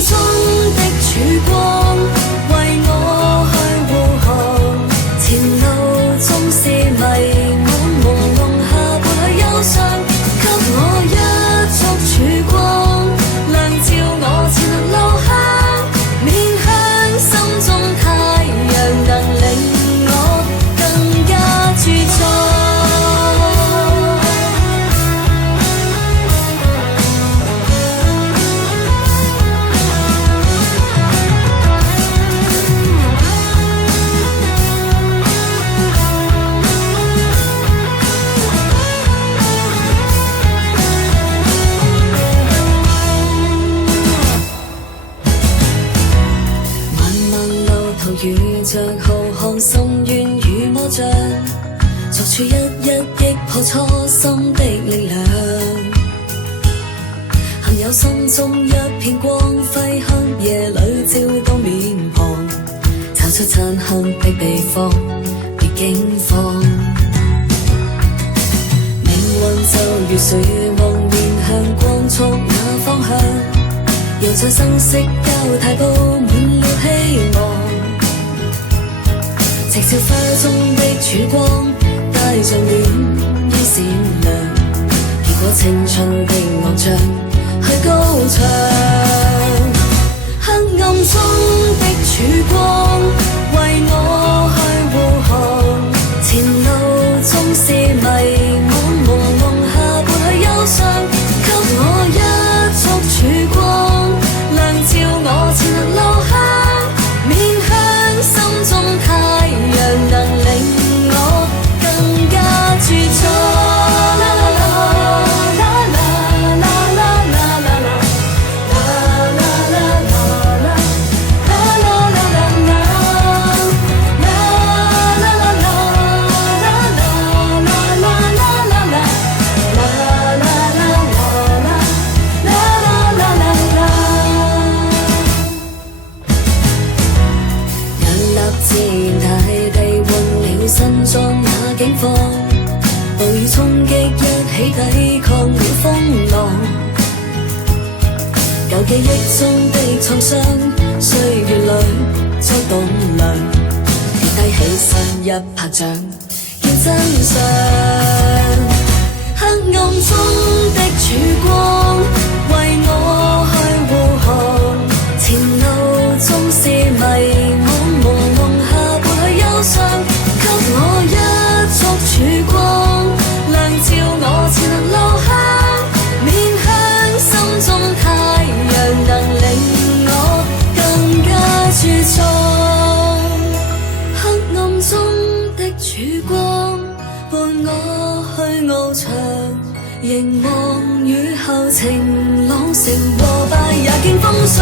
中的曙光，為我去護航。前路縱是迷惘，朦朧下撥去憂傷，給我一束曙光，亮照我前行路向，面向心中太陽，能令我更加茁壯。遇着浩瀚深淵與魔障，作出一擊破初心的力量。幸有心中一片光輝，黑夜裏照到面龐，找出漆黑的地方，別驚慌。命運就如樹木面向光速那方向，又在生息交替佈滿了希望。直照花中的曙光，帶着暖意閃亮，結果青春的翱翔去高翔。黑暗中的曙光，為我去護航。前路縱是迷惘，朦朧下撥去憂傷，給我一束曙光，亮照我前行路向，面向心中太陽，能令我更加茁壯。身裝那境況，暴雨衝擊一起抵抗了風浪。舊記憶中的創傷，歲月裏再凍涼，跌低起身一拍掌，見真相。黑暗中的曙光，為我去護航。前路縱是迷惘，朦朧下撥去憂傷，給我一束曙光，亮照我前行路向，面向心中太陽，能令我更加茁壯。黑暗中的曙光，伴我去翱翔，凝望雨後晴朗，成和敗也見風霜。